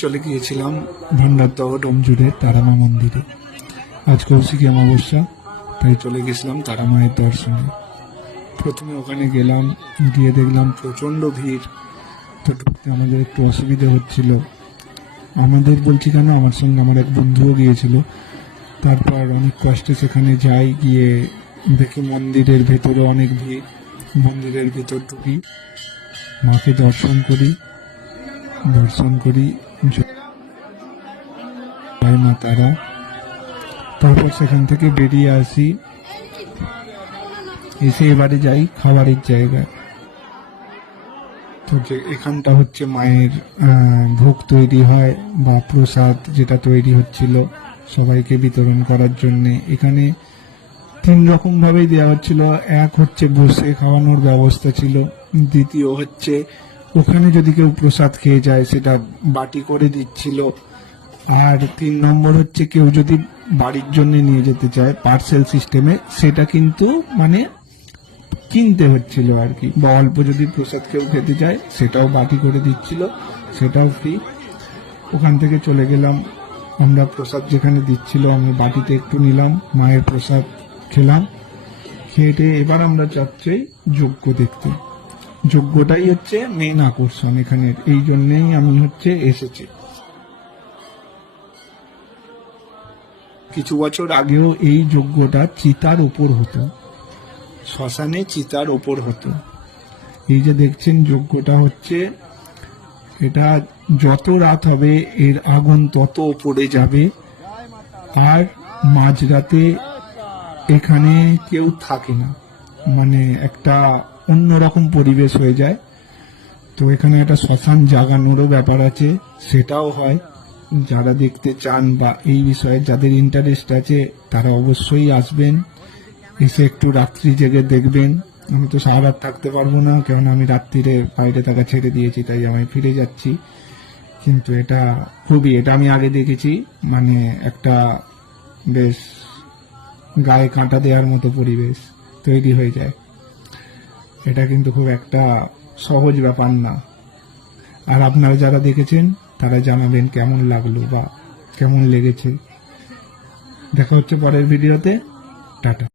চলে গিয়েছিলাম ভান্ডারদহ ডোমজুড়ের তারামা মন্দিরে। আজ কৌশিকী অমাবস্যা, তাই চলে গেছিলাম তারা মায়ের দর্শনে। প্রথমে ওখানে গেলাম, গিয়ে দেখলাম প্রচণ্ড ভিড়। তো ঢুকতে আমাদের একটু অসুবিধা হচ্ছিল। আমাদের বলছি কেন, আমার সঙ্গে আমার এক বন্ধুও গিয়েছিল। তারপর অনেক কষ্টে সেখানে যাই, গিয়ে দেখি মন্দিরের ভেতরে অনেক ভিড়। মন্দিরের ভেতর ঢুকি, মাকে দর্শন করি জয় মা তারা। তারপর সেখান থেকে বেরিয়ে আসি, এসে এবারে যাই খাবারের জায়গায়। তো যে এখানটা হচ্ছে মায়ের ভোগ তৈরি হয় বা প্রসাদ যেটা তৈরি হচ্ছিল সবাইকে বিতরণ করার জন্যে। এখানে 3 রকম ভাবেই দেওয়া হচ্ছিল। এক হচ্ছে বসে খাওয়ানোর ব্যবস্থা ছিল, দ্বিতীয় হচ্ছে ওখানে যদি কেউ প্রসাদ খেয়ে যায় সেটা বাটি করে দিচ্ছিল, আর 3 নম্বর হচ্ছে কেউ যদি বাড়ির জন্য নিয়ে যেতে চায় পার্সেল সিস্টেমে, সেটা কিন্তু মানে কিনতে হচ্ছিল আর কি। বা অল্প যদি প্রসাদ কেউ খেতে চায় সেটাও বাটি করে দিচ্ছিল, সেটাও ফ্রি। ওখান থেকে চলে গেলাম আমরা, প্রসাদ যেখানে দিচ্ছিল আমি বাটিতে একটু নিলাম, মায়ের প্রসাদ খেলাম। খেয়ে এবার আমরা যাচ্ছি যজ্ঞ দেখতে। যজ্ঞটাই হচ্ছে মেন আকর্ষণ এখানের, এই জন্যেই আমি এসেছি। কিছু বছর আগেও এই যজ্ঞটা চিতার ওপর হতো, শ্মশানে চিতার ওপর হতো। এই যে দেখছেন যজ্ঞটা হচ্ছে, এটা যত রাত হবে এর আগুন তত ওপরে যাবে, আর মাঝরাতে এখানে কেউ থাকে না, মানে একটা অন্যরকম পরিবেশ হয়ে যায়। তো এখানে একটা শ্মশান জাগানোরও ব্যাপার আছে, সেটাও হয়। যারা দেখতে চান বা এই বিষয়ে যাদের ইন্টারেস্ট আছে তারা অবশ্যই আসবেন, এসে একটু রাত্রি জেগে দেখবেন। আমি তো সারা রাত থাকতে পারবো না, কেননা আমি রাত্রিরে বাইরে থাকা ছেড়ে দিয়েছি, তাই আমি ফিরে যাচ্ছি। কিন্তু এটা আমি আগে দেখেছি, মানে একটা বেশ গায়ে কাঁটা দেওয়ার মতো পরিবেশ তৈরি হয়ে যায়। এটা কিন্তু খুব একটা সহজ ব্যাপার না। আর আপনারা যারা দেখেছেন তারা জানাবেন কেমন লাগলো বা কেমন লেগেছে। দেখা হচ্ছে পরের ভিডিওতে। টাটা।